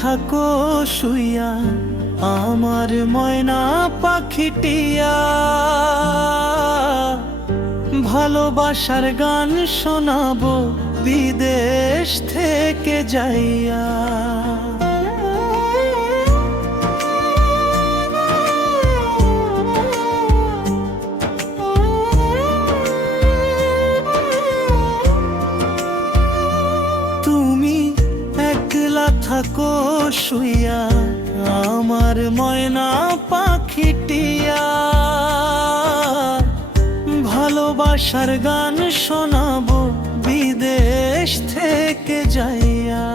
থাকো শুইয়া আমার ময়না পাখিটিয়া, ভালোবাসার গান শোনাবো বিদেশ থেকে যাইয়া। তুমি একলা থাকো শুইয়া আমার ময়না পাখিটিয়া, ভালোবাসার গান শোনাবো বিদেশ থেকে যাইয়া।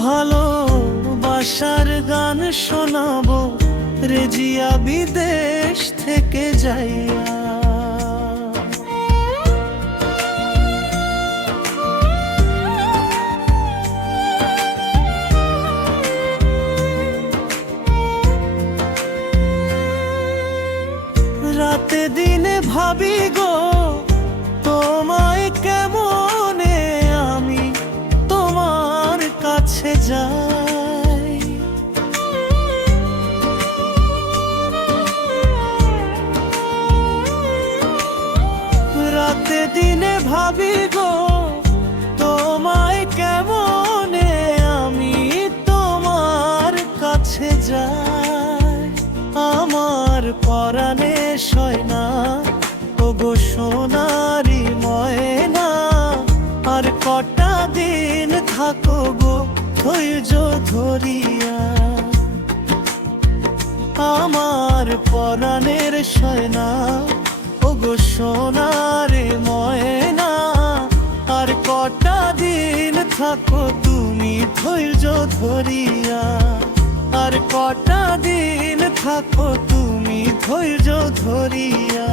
ভালোবাসার গান শোনাবো রেজিয়া বিদেশ থেকে যাইয়া। রাতে দিনে ভাবি গো তোমায় কেমনে আমি তোমার কাছে যাই। রাতে দিনে ভাবি গো তোমায় কেমনে আমি তোমার কাছে যাই। আমার পরাণে সয়না ওগো সোনারি ময়না, আর কটা দিন থাকো গো ধৈর্য ধরিয়া। আমার পরাণের সয়না ওগো সোনারি ময়না, আর কটা দিন থাকো তুমি ধৈর্য ধরিয়া। আর কটা দিন থাকো তুমি ধৈর্য ধরিয়া।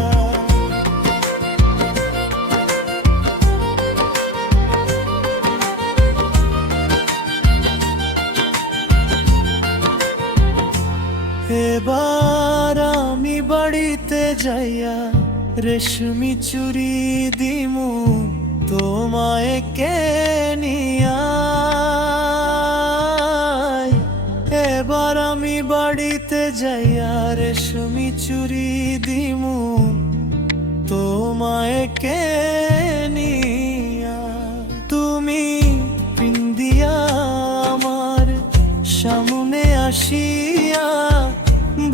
এবার আমি বাড়িতে যাইয়া রেশমি চুড়ি দিমু তোমায় কেনিয়া। এবার আমি বাড়িতে যাইয়া রেশমি চুড়ি দিমু তোমায় কেনিয়া। তুমি পিন্দিয়া আমার সামনে আসিয়া,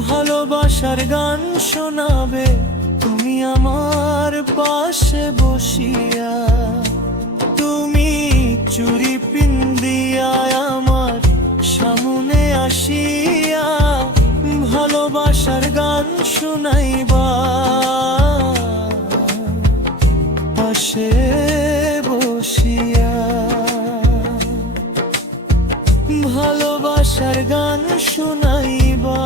ভালোবাসার গান শোনাবে তুমি আমার পাশে বসিয়া। তুমি চুড়ি পিন্দিয়া আমার সামনে আসিয়া, ভালোবাসার গান শোনাইবা পাশে বসিয়া। ভালোবাসার গান শোনাইবা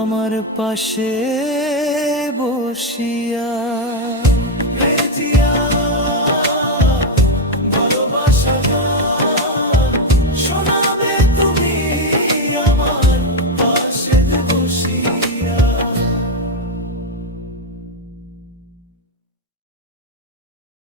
আমার পাশে বসিয়া।